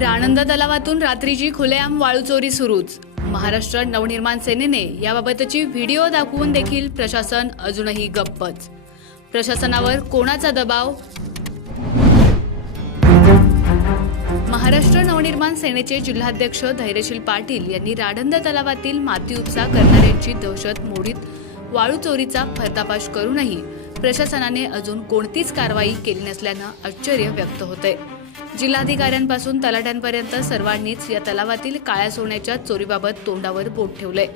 राणंद तलावातून रात्रीची खुलेआम वाळू चोरी सुरूच. महाराष्ट्र नवनिर्माण सेनेने याबाबतची व्हिडिओ दाखवून देखील प्रशासन अजूनही गप्पच. प्रशासनावर कोणाचा दबाव? महाराष्ट्र नवनिर्माण सेनेचे जिल्हाध्यक्ष धैर्यशील पाटील यांनी राडंद तलावातील माती उपसा करणाऱ्यांची दहशत मोडीत वाळू चोरीचा पर्दाफाश करूनही प्रशासनाने अजून कोणतीच कारवाई केली नसल्यानं आश्चर्य व्यक्त होतंय. जिल्हाधिकाऱ्यांपासून तलाट्यांपर्यंत सर्वांनीच या तलावातील काळ्या सोन्याच्या चोरीबाबत तोंडावर बोट ठेवलंय.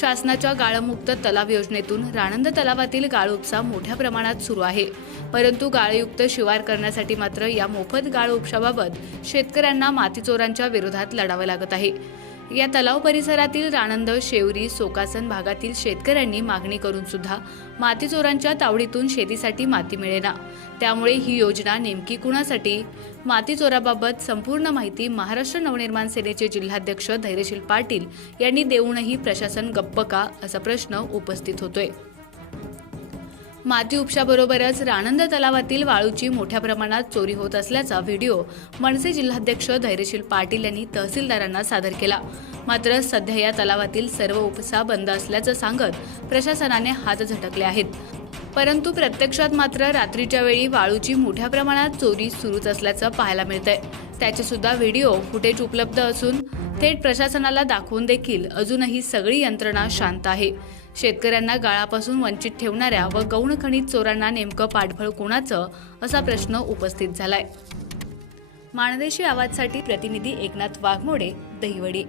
शासनाच्या गाळमुक्त तलाव योजनेतून राणंद तलावातील गाळ उपसा मोठ्या प्रमाणात सुरू आहे. परंतु गाळयुक्त शिवार करण्यासाठी मात्र या मोफत गाळ उपशाबाबत शेतकऱ्यांना मातीचोरांच्या विरोधात लढावं लागत आहे. या तलाव परिसरातील राणंद शेवरी सोकासन भागातील शेतकऱ्यांनी मागणी करून सुद्धा मातीचोरांच्या तावडीतून शेतीसाठी माती मिळेना. त्यामुळे ही योजना नेमकी कुणासाठी? मातीचोराबाबत संपूर्ण माहिती महाराष्ट्र नवनिर्माण सेनेचे जिल्हाध्यक्ष धैर्यशील पाटील यांनी देऊनही प्रशासन गप्प का? असा प्रश्न उपस्थित होतोय. माती उपशाबरोबरच राणंद तलावातील वाळूची मोठ्या प्रमाणात चोरी होत असल्याचा व्हिडिओ मनसे जिल्हाध्यक्ष धैर्यशील पाटील यांनी तहसीलदारांना सादर केला. मात्र सध्या या तलावातील सर्व उपसा बंद असल्याचं सांगत प्रशासनाने हात झटकले आहेत. परंतु प्रत्यक्षात मात्र रात्रीच्या वेळी वाळूची मोठ्या प्रमाणात चोरी सुरूच असल्याचं पाहायला मिळतंय. त्याचे सुद्धा व्हिडिओ फुटेज उपलब्ध असून थेट प्रशासनाला दाखवून देखील अजूनही सगळी यंत्रणा शांत आहे. शेतकऱ्यांना गाळापासून वंचित ठेवणाऱ्या व गौण खनिज चोरांना नेमकं पाठबळ कोणाचं? असा प्रश्न उपस्थित झालाय. माणदेशी आवाजसाठी प्रतिनिधी एकनाथ वाघमोडे दहिवडी.